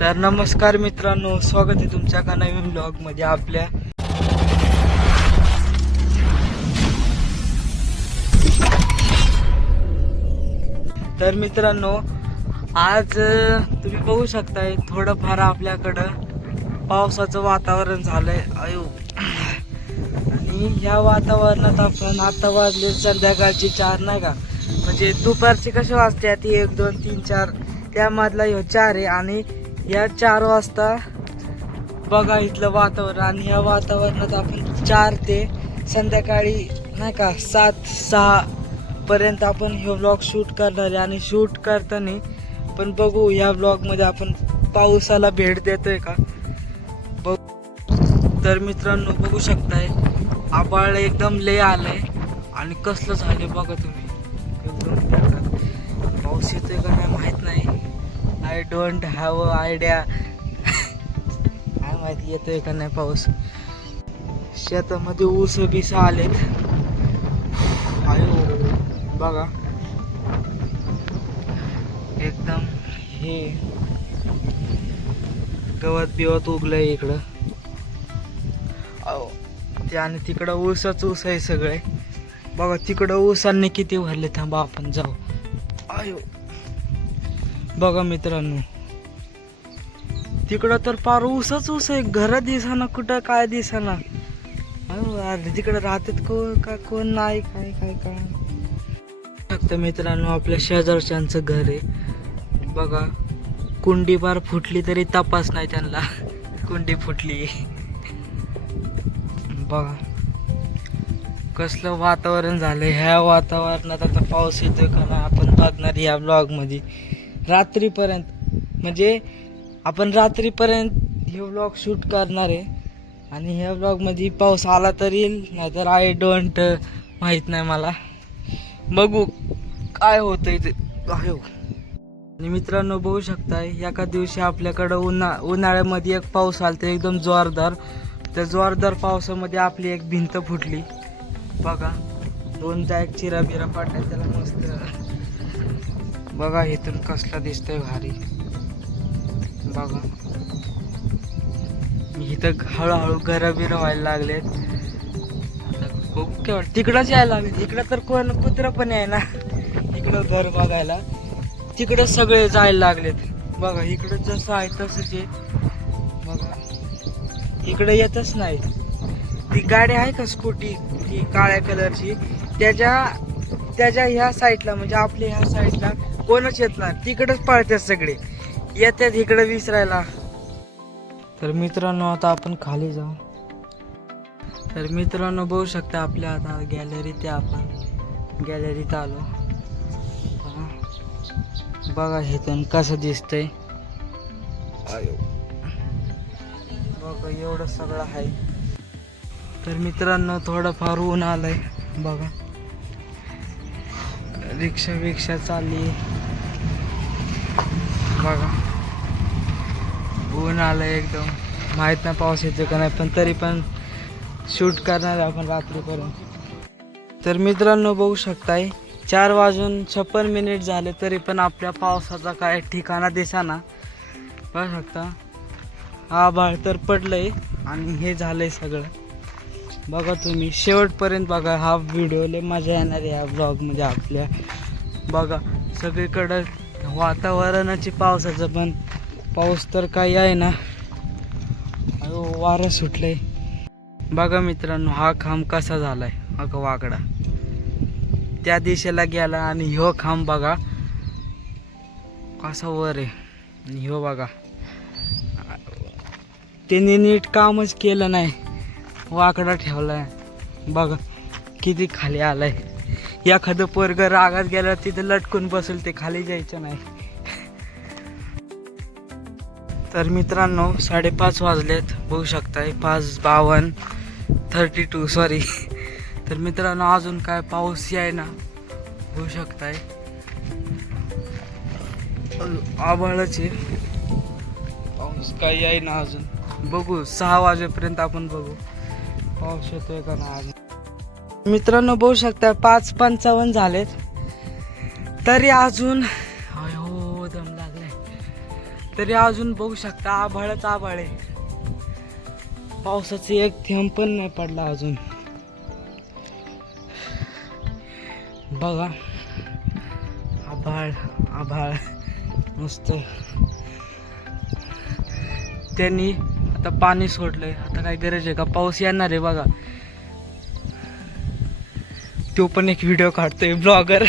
तर नमस्कार मित्रांनो, स्वागत आहे तुमच्या एका नवीन ब्लॉग मध्ये आपल्या. तर मित्रांनो, आज तुम्ही बघू शकताय थोडंफार आपल्याकडं पावसाचं वातावरण झालंय. आयो, आणि ह्या वातावरणात आपण आता वाजले संध्याकाळची 4 नाही का, म्हणजे दुपारचे कसे वाजते ती 1, 2, 3, 4 त्यामधला ह्यो 4 आहे. आणि या 4 वाजता बघा इथलं वातावरण, आणि या वातावरणात आपण 4 ते संध्याकाळी नाही का 7-6 पर्यंत आपण हे व्लॉग शूट करणार आहे. आणि शूट करताना पण बघू ह्या व्लॉगमध्ये आपण पावसाला भेट देतोय का बघ. तर मित्रांनो बघू शकताय आभाळ एकदम लय आलंय आणि कसलं झालंय बघा तुम्ही. एकदम पाऊस येतोय का नाही माहित नाही. I don't have a idea. काय माहिती येतोय का नाही पाऊस. शेतामध्ये ऊस बीस आलेत. आयो बघा एकदम हे गवत बिवत उगलंय इकडं. ते आणि तिकडं ऊसच ऊस आहे सगळे. बघा तिकडं ऊसांनी किती भरले. थांबा आपण जाऊ. आयो बघा मित्रांनो, तिकडं तर पार ऊसच ऊस आहे. घर दिसाना कुठं काय दिसाना. तिकडं राहतात कोण नाही काय काय काय फक्त. मित्रांनो आपल्या शेजारच्यांचं घर आहे बघा. कुंडी पार फुटली तरी तपास नाही त्यांना. कुंडी फुटली बघा. कसलं वातावरण झालंय. ह्या वातावरणात आता पाऊस येतोय का नाही आपण बघणार या ब्लॉग मध्ये रात्रीपर्यंत. म्हणजे आपण रात्रीपर्यंत हे व्लॉग शूट करणार आहे. आणि ह्या व्लॉग मध्ये पाऊस आला तर येईल, नाहीतर आय डोंट माहित नाही मला. बघू काय होतंय ते. आणि मित्रांनो बघू शकताय एका दिवशी आपल्याकडं उन्हाळ्यामध्ये एक पाऊस आलता एकदम जोरदार. त्या जोरदार पावसामध्ये आपली एक भिंत फुटली बघा. 2चा एक चिरा बिरा पडला त्याला मस्त बघा. इथून कसला दिसतोय भारी बघा. इथं हळूहळू घर बिर व्हायला लागलेत. तिकडंच यायला लागले. इकडं तर कोण कुत्र पण आहे ना इकडं घर बघायला. तिकडं सगळे जायला लागलेत बघा. इकडं जसं आहे तसंच आहे बघा. इकडं येतच नाही. ती गाडी आहे का स्कूटी ती काळ्या कलरची, त्याच्या ह्या साईडला म्हणजे आपल्या ह्या साईडला कोणच येत नाही. तिकडंच पळतात सगळे. येतात इकडं विसरायला. तर मित्रांनो आता आपण खाली जाऊ. तर मित्रांनो बघू शकता आपल्या आता गॅलरीत आहे. आपण गॅलरीत आलो बघा. इथून कसं दिसतंय बघा. एवढं सगळं आहे. तर मित्रांनो थोडंफार ऊन आलंय बघा. रिक्षा चालली बघा. ऊन आलंय एकदम. माहित नाही पाऊस येतो का नाही, पण तरी पण शूट करणार आहे आपण रात्रीपर्यंत. तर मित्रांनो बघू शकताय 4:56 झाले तरी पण आपल्या पावसाचा काय ठिकाणा दिसाना. बघू शकता आभाळ तर पडलंय आणि हे झालंय सगळं बघा. तुम्ही शेवटपर्यंत बघा. हा व्हिडिओ लय मजा येणार आहे या ब्लॉगमध्ये आपल्या बघा. सगळीकडं वातावरणाची पावसाचं, पण पाऊस तर काही आहे ना. वारं सुटलंय बघा. मित्रांनो हा खांब कसा झालाय अगं वाकडा. त्या दिशेला गेला आणि ह्यो खांब बघा कसा वर आहे. आणि ह्यो बघा त्यांनी नीट कामच केलं नाही. वाकडा ठेवलाय बघा. किती खाली आलाय. एखादं पोरग रागात गेला तिथं लटकून बसेल, ते खाली जायचं नाही. तर मित्रांनो 5:30 वाजलेत बघू शकताय. 5:32 सॉरी. तर मित्रांनो अजून काय पाऊस आहे ना बघू शकताय. आभाळच आहे. पाऊस काही आहे ना अजून. बघू 6 वाजेपर्यंत आपण बघू पाऊस येतोय का नाही. मित्रांनो बघू शकता 5:55 झालेत तरी अजून दम लागलाय. तरी अजून बघू शकता आभाळच आभाळ आहे. पावसाचे एक थेंब पण नाही पडला अजून. बघा आभाळ आभाळ मस्त. त्यांनी आता पाणी सोडलंय. आता काय गरज आहे का? पाऊस येणार आहे बघा. तो पण एक व्हिडिओ काढतोय ब्लॉगर.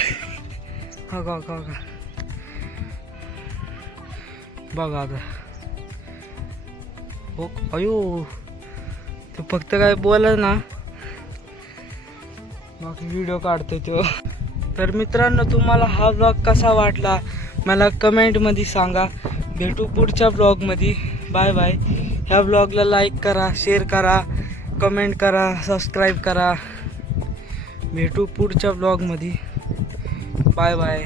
बघा बघा आता हो. अयो तो फक्त काय बोला ना मग व्हिडिओ काढतोय तो. तर मित्रांनो तुम्हाला हा ब्लॉग कसा वाटला मला कमेंटमध्ये सांगा. भेटू पुढच्या ब्लॉगमध्ये. Bye bye. ह्या ब्लॉगला लाईक करा, शेअर करा, कमेंट करा, सबस्क्राईब करा. भेटू पुढच्या ब्लॉगमध्ये. Bye bye.